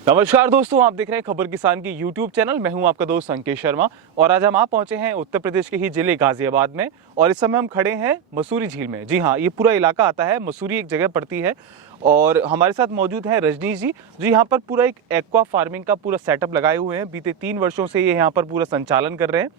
नमस्कार दोस्तों, आप देख रहे हैं खबर किसान की यूट्यूब चैनल। मैं हूं आपका दोस्त संकेत शर्मा और आज हम आप पहुंचे हैं उत्तर प्रदेश के ही जिले गाजियाबाद में और इस समय हम खड़े हैं मसूरी झील में। जी हां, ये पूरा इलाका आता है, मसूरी एक जगह पड़ती है और हमारे साथ मौजूद हैं रजनीश जी जो यहाँ पर पूरा एक एक्वा फार्मिंग का पूरा सेटअप लगाए हुए हैं। बीते 3 वर्षों से ये यहाँ पर पूरा संचालन कर रहे हैं।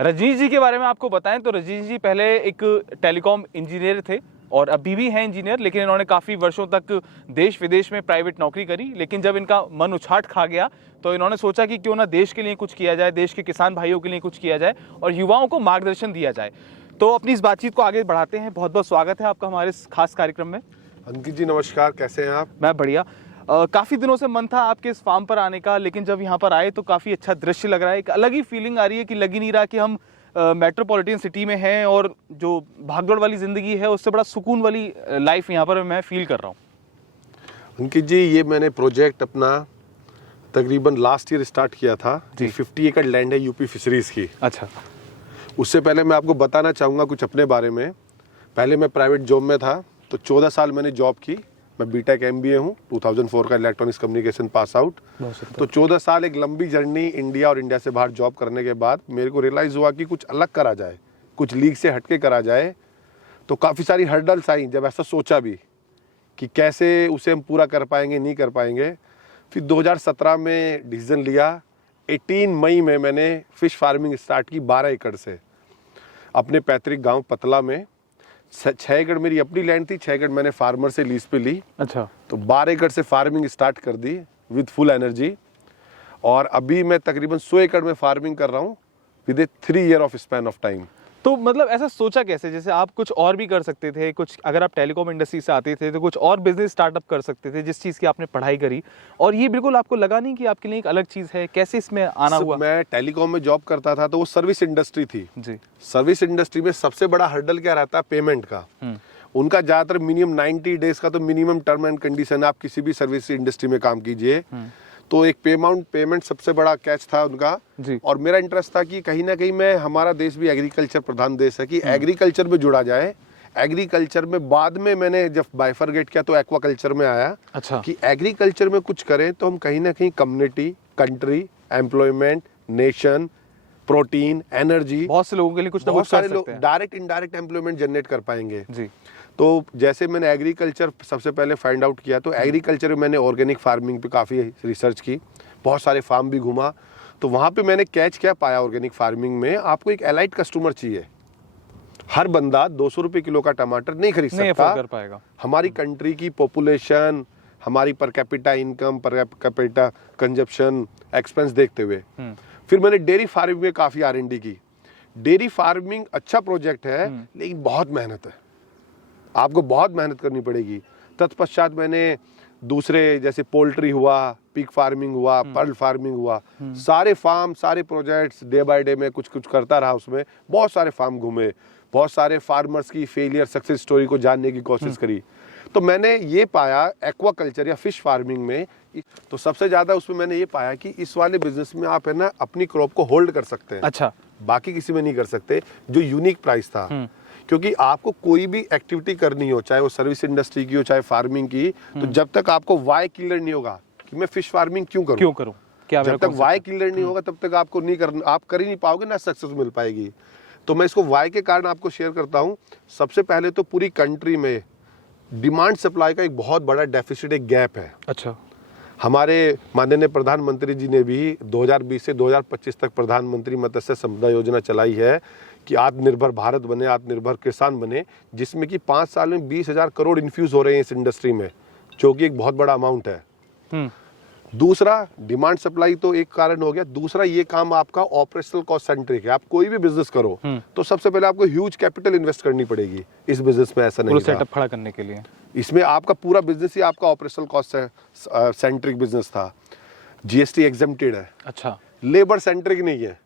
रजनीश जी के बारे में आपको बताएं तो रजनीश जी पहले एक टेलीकॉम इंजीनियर थे और अभी भी हैं इंजीनियर, लेकिन इन्होंने काफ़ी वर्षों तक देश विदेश में प्राइवेट नौकरी करी। लेकिन जब इनका मन उछाट खा गया तो इन्होंने सोचा कि क्यों ना देश के लिए कुछ किया जाए, देश के किसान भाइयों के लिए कुछ किया जाए और युवाओं को मार्गदर्शन दिया जाए। तो अपनी इस बातचीत को आगे बढ़ाते हैं। बहुत बहुत स्वागत है आपका हमारे इस खास कार्यक्रम में। अंकित जी नमस्कार, कैसे हैं आप? मैं बढ़िया। काफ़ी दिनों से मन था आपके इस फार्म पर आने का, लेकिन जब यहाँ पर आए तो काफ़ी अच्छा दृश्य लग रहा है। एक अलग ही फीलिंग आ रही है कि लग ही नहीं रहा कि हम मेट्रोपॉलिटन सिटी में हैं और जो भागदौड़ वाली ज़िंदगी है उससे बड़ा सुकून वाली लाइफ यहाँ पर मैं फील कर रहा हूँ। अंकित जी, ये मैंने प्रोजेक्ट अपना तकरीबन लास्ट ईयर स्टार्ट किया था। 50 एकड़ लैंड है यूपी फिशरीज़ की। अच्छा। उससे पहले मैं आपको बताना चाहूँगा कुछ अपने बारे में। पहले मैं प्राइवेट जॉब में था तो 14 साल मैंने जॉब की। मैं बीटेक MBA हूँ, 2004 का इलेक्ट्रॉनिक्स कम्युनिकेशन पास आउट। तो 14 साल एक लंबी जर्नी इंडिया और इंडिया से बाहर जॉब करने के बाद मेरे को रियलाइज़ हुआ कि कुछ अलग करा जाए, कुछ लीग से हटके करा जाए। तो काफ़ी सारी हर्डल्स आई जब ऐसा सोचा भी कि कैसे उसे हम पूरा कर पाएंगे, नहीं कर पाएंगे। फिर 2017 में डिसीजन लिया। 18 मई में मैंने फ़िश फार्मिंग स्टार्ट की 12 एकड़ से अपने पैतृक गाँव पतला में। 6 एकड़ मेरी अपनी लैंड थी, 6 एकड़ मैंने फार्मर से लीज पे ली। अच्छा। तो 12 एकड़ से फार्मिंग स्टार्ट कर दी विद फुल एनर्जी और अभी मैं तकरीबन 100 एकड़ में फार्मिंग कर रहा हूँ with A 3 year of span of time. तो मतलब ऐसा सोचा कैसे? जैसे आप कुछ और भी कर सकते थे, कुछ अगर आप टेलीकॉम इंडस्ट्री से आते थे तो कुछ और बिजनेस स्टार्टअप कर सकते थे जिस चीज़ की आपने पढ़ाई करी, और ये बिल्कुल आपको लगा नहीं कि आपके लिए एक अलग चीज़ है? कैसे इसमें आना हुआ? मैं टेलीकॉम में जॉब करता था तो वो सर्विस इंडस्ट्री थी जी। सर्विस इंडस्ट्री में सबसे बड़ा हर्डल क्या रहता है? पेमेंट का। उनका ज़्यादातर मिनिमम 90 डेज का तो मिनिमम टर्म एंड कंडीशन। आप किसी भी सर्विस इंडस्ट्री में काम कीजिए तो एक पेमेंट सबसे बड़ा कैच था उनका जी। और मेरा इंटरेस्ट था कि कहीं ना कहीं मैं, हमारा देश भी एग्रीकल्चर प्रधान देश है, कि एग्रीकल्चर में जुड़ा जाए। एग्रीकल्चर में बाद में मैंने जब बाइफरगेट किया तो एक्वाकल्चर में आया। अच्छा। कि एग्रीकल्चर में कुछ करें तो हम कहीं ना कहीं community, country, employment, nation, protein, energy, बहुत से लोगों के लिए कुछ ना कुछ सारे लोग डायरेक्ट इनडायरेक्ट एम्प्लॉयमेंट जनरेट कर पाएंगे जी। तो जैसे मैंने एग्रीकल्चर सबसे पहले फाइंड आउट किया तो एग्रीकल्चर में मैंने ऑर्गेनिक फार्मिंग पे काफ़ी रिसर्च की, बहुत सारे फार्म भी घूमा। तो वहाँ पे मैंने कैच क्या पाया, ऑर्गेनिक फार्मिंग में आपको एक एलाइट कस्टमर चाहिए। हर बंदा 200 रुपये किलो का टमाटर नहीं खरीद सकता, कर पाएगा। हमारी कंट्री की पॉपुलेशन, हमारी per capita income, per capita consumption, expense देखते हुए फिर मैंने डेयरी फार्मिंग में काफ़ी R&D की। डेयरी फार्मिंग अच्छा प्रोजेक्ट है लेकिन बहुत मेहनत है, आपको बहुत मेहनत करनी पड़ेगी। तत्पश्चात मैंने दूसरे जैसे पोल्ट्री हुआ, पिग फार्मिंग हुआ, पर्ल फार्मिंग हुआ, सारे फार्म, सारे प्रोजेक्ट्स डे बाय डे में कुछ कुछ करता रहा। उसमें बहुत सारे फार्म घूमे, बहुत सारे फार्मर्स की फेलियर सक्सेस स्टोरी को जानने की कोशिश करी। तो मैंने ये पाया एक्वाकल्चर या फिश फार्मिंग में, तो सबसे ज़्यादा उसमें मैंने ये पाया कि इस वाले बिजनेस में आप है ना अपनी क्रॉप को होल्ड कर सकते हैं। अच्छा। बाकी किसी में नहीं कर सकते, जो यूनिक प्राइस था। क्योंकि आपको कोई भी एक्टिविटी करनी हो, चाहे वो सर्विस इंडस्ट्री की हो, चाहे फार्मिंग की, तो जब तक आपको वाई क्लियर नहीं होगा कि मैं फिश फार्मिंग क्यों करूं, जब तक वाई क्लियर नहीं होगा तब तक आपको नहीं करना, आप कर ही नहीं पाओगे ना, सक्सेस मिल पाएगी। तो मैं इसको वाई के कारण आपको शेयर करता हूं। सबसे पहले तो पूरी कंट्री में डिमांड सप्लाई का एक बहुत बड़ा डेफिसिट, एक गैप है। अच्छा। हमारे माननीय प्रधानमंत्री जी ने भी 2020 से 2025 तक प्रधानमंत्री मत्स्य संपदा योजना चलाई है कि आत्मनिर्भर भारत बने, आत्मनिर्भर किसान बने, जिसमें कि 5 साल में 20,000 करोड़ इन्फ्यूज हो रहे हैं इस इंडस्ट्री में, जो कि एक बहुत बड़ा अमाउंट है। दूसरा, डिमांड सप्लाई तो एक कारण हो गया। दूसरा, ये काम आपका ऑपरेशनल कॉस्ट सेंट्रिक है। आप कोई भी बिजनेस करो तो सबसे पहले आपको ह्यूज कैपिटल इन्वेस्ट करनी पड़ेगी। इस बिजनेस में ऐसा नहीं, सेटअप खड़ा करने के लिए इसमें आपका पूरा बिजनेस ही आपका ऑपरेशनल कॉस्ट सेंट्रिक बिजनेस था। GST एग्जेम्प्टेड है। अच्छा। लेबर सेंट्रिक नहीं है।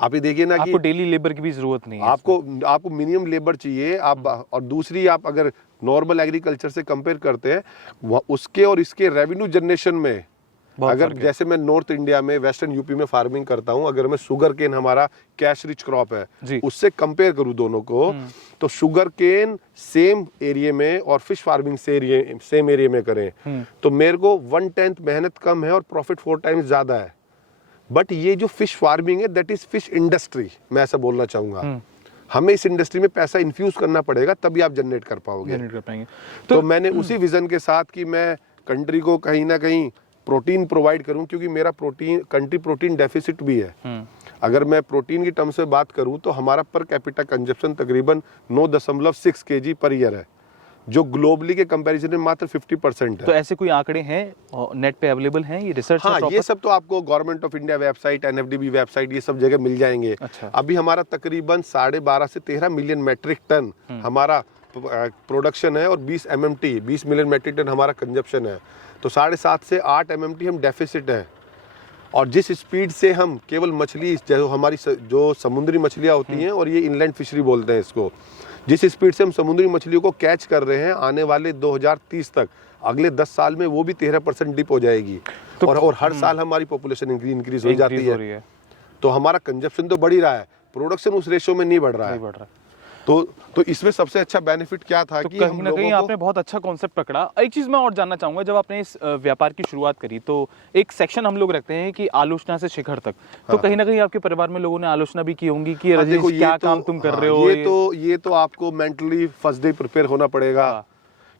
आप ये देखिए ना कि आपको डेली लेबर की भी जरूरत नहीं है, आपको मिनिमम लेबर चाहिए। आप और दूसरी, आप अगर नॉर्मल एग्रीकल्चर से कंपेयर करते हैं उसके और इसके रेवेन्यू जनरेशन में बहुत अगर फर्क है। जैसे मैं नॉर्थ इंडिया में वेस्टर्न यूपी में फार्मिंग करता हूँ, अगर मैं शुगर केन हमारा कैश रिच क्रॉप जी। है उससे कंपेयर करूँ दोनों को, तो शुगर केन सेम एरिया में और फिश फार्मिंग सेम एरिया में करें तो मेरे को 1/10 मेहनत कम है और प्रॉफिट 4 टाइम्स ज्यादा है। बट ये जो फिश फार्मिंग है दैट इज फिश इंडस्ट्री, मैं ऐसा बोलना चाहूंगा। हमें इस इंडस्ट्री में पैसा इन्फ्यूज करना पड़ेगा तभी आप जनरेट कर पाओगे। जनरेट कर पाएंगे। तो मैंने उसी विजन के साथ कि मैं कंट्री को कहीं ना कहीं प्रोटीन प्रोवाइड करूं, क्योंकि मेरा कंट्री प्रोटीन डेफिसिट भी है। अगर मैं प्रोटीन की टर्म से बात करूं तो हमारा पर कैपिटा कंजप्शन तकरीबन 9.6 kg पर ईयर है, जो ग्लोबली के कंपैरिजन में मात्र 50% तो है। ऐसे कोई आंकड़े हैं नेट पे अवेलेबल हैं, ये रिसर्च है हाँ, proper? ये सब तो आपको government of India website, NFDB website, ये सब जगह मिल जाएंगे। अच्छा। अभी हमारा तकरीबन 12.5 से 13 मिलियन मेट्रिक टन हमारा प्रोडक्शन है और 20 मिलियन मेट्रिक टन हमारा कंजप्शन है। तो 7.5 से 8 MMT हम डेफिसिट है। और जिस स्पीड से हम केवल मछली, जो हमारी जो समुद्री मछलियाँ होती हैं, और ये इनलैंड फिशरी बोलते हैं इसको, जिस स्पीड से हम समुद्री मछलियों को कैच कर रहे हैं, आने वाले 2030 तक, अगले 10 साल में वो भी 13% डिप हो जाएगी। तो और हर साल हमारी पॉपुलेशन इंक्रीज हो जाती Increase हो रही है। तो हमारा कंजप्शन तो बढ़ ही रहा है, प्रोडक्शन उस रेशो में नहीं बढ़ रहा नहीं है। बढ़ रहा। तो इसमें सबसे अच्छा बेनिफिट क्या था तो कि कहीं हम ना कहीं लोगों को आपने बहुत अच्छा कॉन्सेप्ट पकड़ा। एक चीज मैं और जानना चाहूंगा, जब आपने इस व्यापार की शुरुआत करी तो एक सेक्शन हम लोग रखते हैं कि आलोचना से शिखर तक, तो कहीं ना कहीं आपके परिवार में लोगों ने आलोचना भी की होंगी कि हाँ, रजनीश देखो, क्या काम तुम कर रहे हो। ये तो आपको मेंटली फर्स्ट डे प्रिपेयर होना पड़ेगा। हाँ।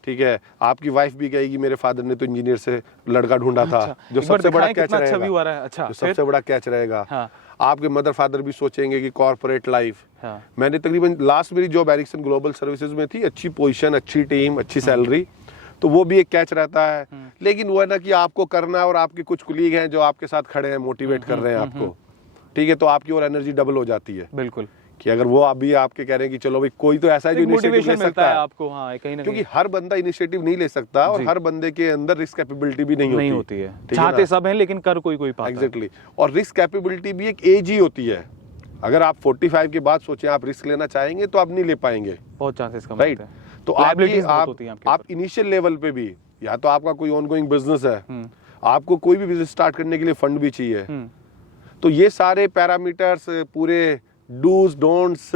ठीक है, आपकी वाइफ भी कहेगी मेरे फादर ने तो इंजीनियर से लड़का ढूंढा था, अच्छा, जो एक बार सबसे बड़ा दिखाएं कैच कितना अच्छा व्यू आ रहेगा, रहा है। अच्छा, जो फिर? सबसे बड़ा कैच रहेगा। हाँ। आपके मदर फादर भी सोचेंगे कि कॉर्पोरेट लाइफ। हाँ। मैंने तकरीबन लास्ट मेरी जॉब एरिक्सन ग्लोबल सर्विसेज में थी, अच्छी पोजीशन, अच्छी टीम, अच्छी सैलरी, तो वो भी एक कैच रहता है। लेकिन वो है ना कि आपको करना है और आपके कुछ कुलीग हैं जो आपके साथ खड़े हैं, मोटिवेट कर रहे हैं आपको, ठीक है, तो आपकी और एनर्जी डबल हो जाती है। बिल्कुल, कि अगर वो अभी आपके कह रहे हैं कि चलो भाई कोई तो ऐसा है जो इनिशिएटिव ले मोटिवेशन मिलता सकता है है, आपको। हाँ, कहीं ना क्योंकि कहीं हर बंदा इनिशिएटिव नहीं ले सकता और जी। हर बंदे के अंदर रिस्क कैपेबिलिटी भी नहीं होती है। ठीक है चाहते ना? सब हैं लेकिन कर कोई पाता है। एग्जैक्टली। और रिस्क कैपेबिलिटी भी एक एज ही होती है। अगर आप 45 के बाद सोचें आप रिस्क लेना चाहेंगे तो आप नहीं ले पाएंगे, बहुत चांसेस कम राइट? होते हैं। तो Liabilities बहुत होती हैं आपके आप इनिशियल लेवल पे भी, या तो आपका कोई ऑनगोइंग बिजनेस है, आपको कोई भी बिजनेस स्टार्ट करने के लिए फंड भी चाहिए, तो ये सारे पैरामीटर्स, पूरे dos don'ts,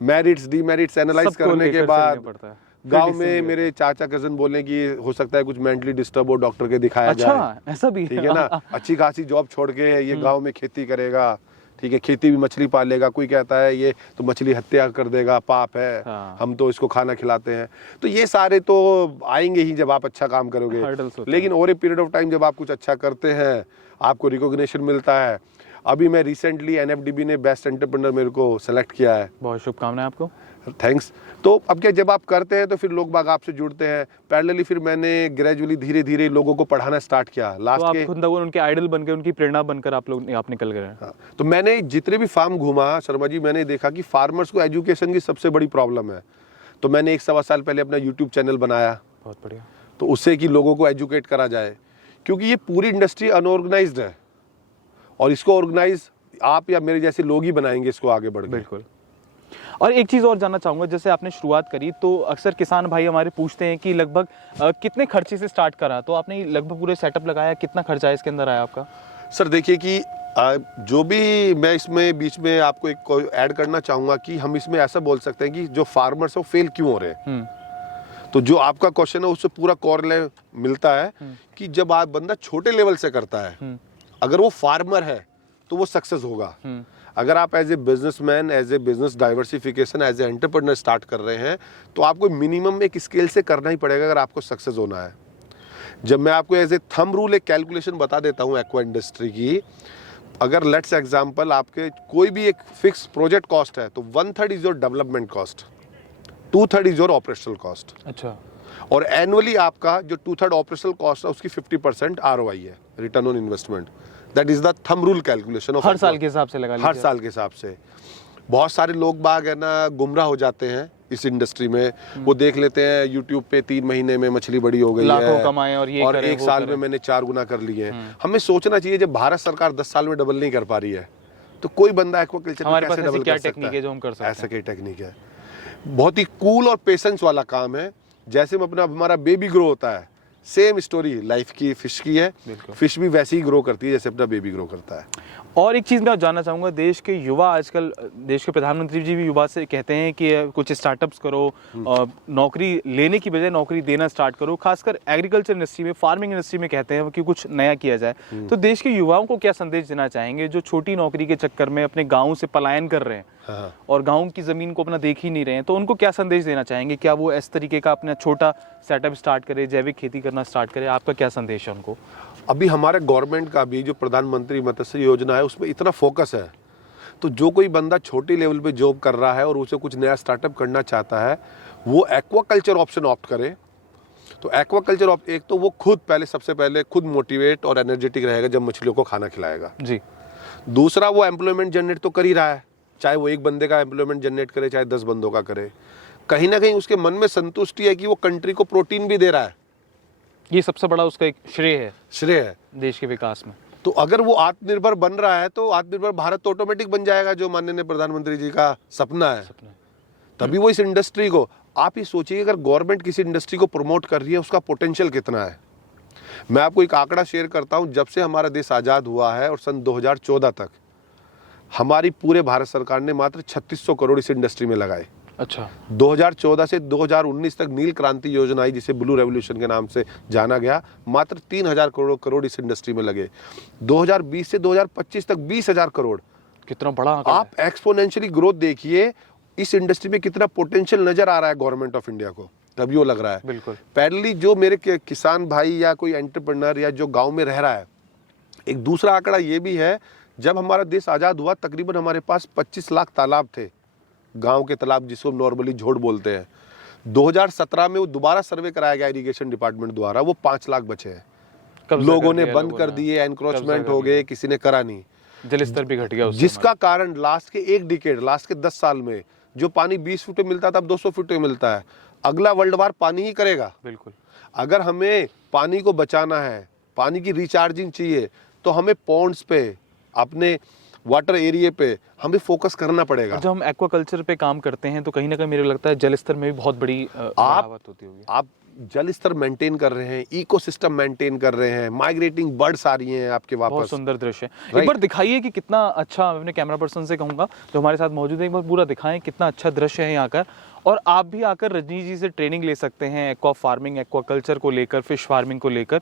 merits demerits analyse सबको करने के लेकर बाद चलना पड़ता है। गांव फिर में decision मेरे चाचा कजन बोले कि हो सकता है कुछ मेंटली डिस्टर्ब हो, डॉक्टर के दिखाया जाए। अच्छा, ऐसा भी ठीक है ना, अच्छी खासी जॉब छोड़ के ये गांव में खेती करेगा, ठीक है, खेती भी मछली पालेगा, कोई कहता है ये तो मछली हत्या कर देगा, पाप है, हाँ। हम तो इसको खाना खिलाते हैं। तो ये सारे तो आएंगे ही जब आप अच्छा काम Hurdles करोगे। होते लेकिन over a period of time जब आप कुछ अच्छा करते हैं, आपको रिकॉग्निशन मिलता है। अभी मैं रिसेंटली एनएफडीबी ने बेस्ट एंटरप्रेन्योर मेरे को सेलेक्ट किया है, बहुत शुभकामनाएं आपको। थैंक्स। तो अब क्या, जब आप करते हैं तो फिर लोग बाग आपसे जुड़ते हैं। पैरेलली फिर मैंने ग्रेजुअली धीरे धीरे लोगों को पढ़ाना स्टार्ट किया। तो लास्ट आप के खुद उनके आइडल बनकर, उनकी प्रेरणा बनकर आप निकल गए। हाँ, तो मैंने जितने भी फार्म घूमा शर्मा जी, मैंने देखा कि फार्मर्स को एजुकेशन की सबसे बड़ी प्रॉब्लम है। तो मैंने 1-1.25 साल पहले अपना यूट्यूब चैनल बनाया, बहुत बढ़िया। तो उससे कि लोगों को एजुकेट करा जाए, क्योंकि ये पूरी इंडस्ट्री अनऑर्गेनाइज्ड है और इसको ऑर्गेनाइज आप या मेरे जैसे लोग ही बनाएंगे इसको आगे बढ़ के। बिल्कुल। और एक चीज़ और जानना चाहूँगा, जैसे आपने शुरुआत करी तो अक्सर किसान भाई हमारे पूछते हैं कि लगभग कितने खर्चे से स्टार्ट करा, तो आपने लगभग पूरे सेटअप लगाया, कितना खर्चा इसके अंदर आया आपका? सर देखिए कि जो भी मैं इसमें बीच में आपको एक ऐड करना चाहूँगा कि हम इसमें ऐसा बोल सकते हैं कि जो फार्मर्स है वो फेल क्यों हो रहे हैं। तो जो आपका क्वेश्चन है उससे पूरा कॉरलेट मिलता है कि जब आप बंदा छोटे लेवल से करता है, अगर वो फार्मर है तो वो सक्सेस होगा। अगर आप as a businessman, as a business diversification, as a entrepreneur start कर रहे हैं, तो आपको मिनिमम एक स्केल से करना ही पड़ेगा अगर आपको सक्सेस होना है। जब मैं आपको एज ए थंब रूल एक कैलकुलेशन बता देता हूँ एक्वा इंडस्ट्री की, अगर लेट्स एग्जांपल आपके कोई भी एक फिक्स प्रोजेक्ट कॉस्ट है तो 1/3 is your development cost, 2/3 is your operational cost. अच्छा। और एनुअली आपका जो 2/3 ऑपरेशनल कॉस्ट है उसकी 50% ROI है, return on investment. That is the thumb rule calculation of her साल के हिसाब से लगा लीजिए। हर साल के हिसाब से। बहुत सारे लोग बाग है ना गुमराह हो जाते हैं इस इंडस्ट्री में, वो देख लेते हैं यूट्यूब पे 3 महीने में मछली बड़ी हो गई लाखों है कमाए और ये करें, 1 वो साल करें। में मैंने 4 गुना कर लिए हैं। हमें सोचना चाहिए जब भारत सरकार 10 साल में डबल नहीं कर पा रही है तो कोई बंदा एक्वाकल्चर में हमारे कैसे पास ऐसी डबल क्या कर सकता टेक्निक है? है जो हम कर सकते हैं? ऐसा क्या टेक्निक है? बहुत ही कूल और पेशेंस वाला काम है। जैसे हम अपना हमारा बेबी ग्रो होता है, सेम स्टोरी लाइफ की फिश की है। बिल्कुल। फिश भी वैसे ही ग्रो करती है जैसे अपना बेबी ग्रो करता है। और एक चीज़ मैं जानना चाहूँगा, देश के युवा आजकल, देश के प्रधानमंत्री जी भी युवा से कहते हैं कि कुछ स्टार्टअप्स करो, नौकरी लेने की बजाय नौकरी देना स्टार्ट करो, खासकर एग्रीकल्चर इंडस्ट्री में, फार्मिंग इंडस्ट्री में कहते हैं कि कुछ नया किया जाए। तो देश के युवाओं को क्या संदेश देना चाहेंगे जो छोटी नौकरी के चक्कर में अपने गाँव से पलायन कर रहे हैं और गाँव की ज़मीन को अपना देख ही नहीं रहे हैं, तो उनको क्या संदेश देना चाहेंगे? क्या वो इस तरीके का अपना छोटा सेटअप स्टार्ट करे, जैविक खेती करना स्टार्ट करे? आपका क्या संदेश है उनको? अभी हमारे गवर्नमेंट का भी जो प्रधानमंत्री मत्स्य योजना है उसमें इतना फोकस है, तो जो कोई बंदा छोटी लेवल पे जॉब कर रहा है और उसे कुछ नया स्टार्टअप करना चाहता है, वो एक्वाकल्चर ऑप्शन ऑप्ट करे। तो एक्वाकल्चर एक तो वो खुद सबसे पहले खुद मोटिवेट और एनर्जेटिक रहेगा जब मछलियों को खाना खिलाएगा जी। दूसरा, वो एम्प्लॉयमेंट जनरेट तो कर ही रहा है, चाहे वो एक बंदे का एम्प्लॉयमेंट जनरेट करे चाहे 10 बंदों का करे। कहीं ना कहीं उसके मन में संतुष्टि है कि वो कंट्री को प्रोटीन भी दे रहा है। ये सबसे बड़ा उसका एक श्रेय है देश के विकास में। तो अगर वो आत्मनिर्भर बन रहा है तो आत्मनिर्भर भारत तो ऑटोमेटिक बन जाएगा, जो माननीय प्रधानमंत्री जी का सपना है। तभी वो इस इंडस्ट्री को, आप ही सोचिए अगर गवर्नमेंट किसी इंडस्ट्री को प्रमोट कर रही है उसका पोटेंशियल कितना है। मैं आपको एक आंकड़ा शेयर करता हूं, जब से हमारा देश आज़ाद हुआ है और सन 2014 तक हमारी पूरे भारत सरकार ने मात्र 3600 करोड़ इस इंडस्ट्री में लगाए। अच्छा। 2014 से 2019 तक नील क्रांति योजना आई, जिसे ब्लू रेवोल्यूशन के नाम से जाना गया, मात्र 3000 करोड़ इस इंडस्ट्री में लगे। 2020 से 2025 तक 20000 करोड़। कितना बड़ा आंकड़ा आप एक्सपोनेंशियली ग्रोथ देखिए, इस इंडस्ट्री में कितना पोटेंशियल नजर आ रहा है गवर्नमेंट ऑफ इंडिया को, तभी वो लग रहा है। बिल्कुल। पैरेलली जो मेरे किसान भाई या कोई एंटरप्रेन्योर या जो गांव में रह रहा है, एक दूसरा आंकड़ा ये भी है, जब हमारा देश आज़ाद हुआ तकरीबन हमारे पास 25 लाख तालाब थे, गांव के तालाब जिसको नॉर्मली झोड़ बोलते हैं। 2017 में वो दोबारा सर्वे कराया गया इरिगेशन डिपार्टमेंट द्वारा, वो 5 लाख बचे हैं। लोगों ने बंद कर दिए, एनक्रोचमेंट हो गए, किसी ने करा नहीं, जल स्तर भी घट गया उससे। जिसका कारण लास्ट के 10 साल में जो पानी 20 फुट में मिलता था अब 200 फुट में मिलता है। अगला वर्ल्ड वार पानी ही करेगा। बिल्कुल। अगर हमें पानी को बचाना है, पानी की रिचार्जिंग चाहिए, तो हमें पॉन्ड्स पे, अपने वाटर एरिया पे हमें फोकस करना पड़ेगा। जब हम एक्वाकल्चर पे काम करते हैं तो कहीं ना कहीं मेरे लगता है जल स्तर में भी बहुत बड़ी बढ़ावट होती होगी। आप जल स्तर मेंटेन कर रहे हैं, इकोसिस्टम मेंटेन कर रहे हैं, माइग्रेटिंग बर्ड्स आ रही हैं आपके वापस। बहुत सुंदर दृश्य है। एक बार दिखाइए कि कितना अच्छा, मैं अपने कैमरा पर्सन से कहूंगा जो हमारे साथ मौजूद है, एक बार पूरा दिखाएं कितना अच्छा दृश्य है यहाँ का। और आप भी आकर रजनी जी से ट्रेनिंग ले सकते हैं एक्वा फार्मिंग, एक्वाकल्चर को लेकर, फिश फार्मिंग को लेकर।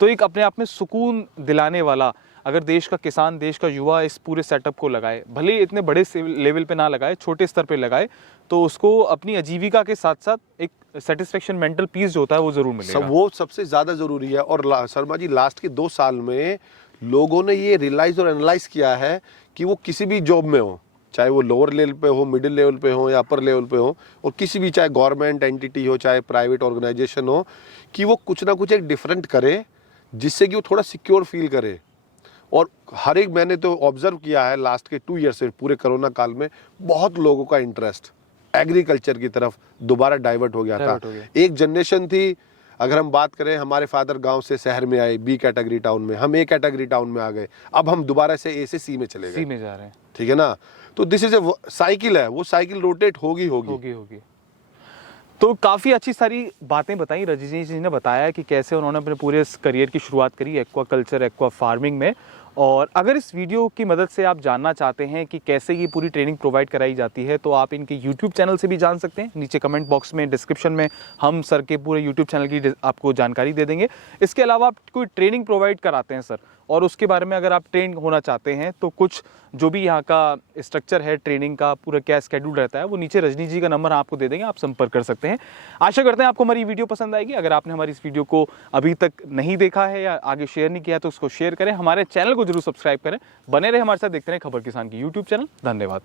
तो एक अपने आप में सुकून दिलाने वाला, अगर देश का किसान, देश का युवा इस पूरे सेटअप को लगाए, भले इतने बड़े लेवल पे ना लगाए, छोटे स्तर पे लगाए, तो उसको अपनी आजीविका के साथ साथ एक सेटिस्फेक्शन, मेंटल पीस जो होता है वो जरूर मिलेगा। वो सबसे ज्यादा जरूरी है। और शर्मा जी, लास्ट के 2 साल में लोगों ने ये रियलाइज और एनालाइज किया है कि वो किसी भी जॉब में हो, चाहे वो लोअर लेवल पे हो, मिडिल लेवल पे हो या अपर लेवल पे हो, और किसी भी, चाहे गवर्नमेंट एंटिटी हो चाहे प्राइवेट ऑर्गेनाइजेशन हो, कि वो कुछ ना कुछ एक डिफरेंट करे जिससे कि वो थोड़ा सिक्योर फील करे। और हर एक, मैंने तो ऑब्जर्व किया है लास्ट के 2 ईयर से, पूरे कोरोना काल में बहुत लोगों का इंटरेस्ट एग्रीकल्चर की तरफ दोबारा डाइवर्ट हो गया था। एक जनरेशन थी, अगर हम बात करें, हमारे फादर गांव से शहर में आए, बी कैटेगरी टाउन में, हम ए कैटेगरी टाउन में आ गए, अब हम दोबारा से ए से सी में चले गए, सी में जा रहे हैं। ठीक है ना। तो दिस इज ए साइकिल है, वो साइकिल रोटेट होगी। तो काफ़ी अच्छी सारी बातें बताई रजनी जी ने, बताया कि कैसे उन्होंने अपने पूरे करियर की शुरुआत करी एक्वाकल्चर, एक्वा फार्मिंग में। और अगर इस वीडियो की मदद से आप जानना चाहते हैं कि कैसे ये पूरी ट्रेनिंग प्रोवाइड कराई जाती है, तो आप इनके YouTube चैनल से भी जान सकते हैं। नीचे कमेंट बॉक्स में, डिस्क्रिप्शन में हम सर के पूरे YouTube चैनल की आपको जानकारी दे देंगे। इसके अलावा आप कोई ट्रेनिंग प्रोवाइड कराते हैं सर, और उसके बारे में अगर आप ट्रेन होना चाहते हैं, तो कुछ जो भी यहाँ का स्ट्रक्चर है ट्रेनिंग का, पूरा क्या स्केड्यूल रहता है, वो नीचे रजनी जी का नंबर आपको दे देंगे, आप संपर्क कर सकते हैं। आशा करते हैं आपको हमारी वीडियो पसंद आएगी। अगर आपने हमारी इस वीडियो को अभी तक नहीं देखा है या आगे शेयर नहीं किया है तो उसको शेयर करें, हमारे चैनल को जरूर सब्सक्राइब करें, बने रहे हमारे साथ, देखते रहे खबर किसान की YouTube चैनल। धन्यवाद।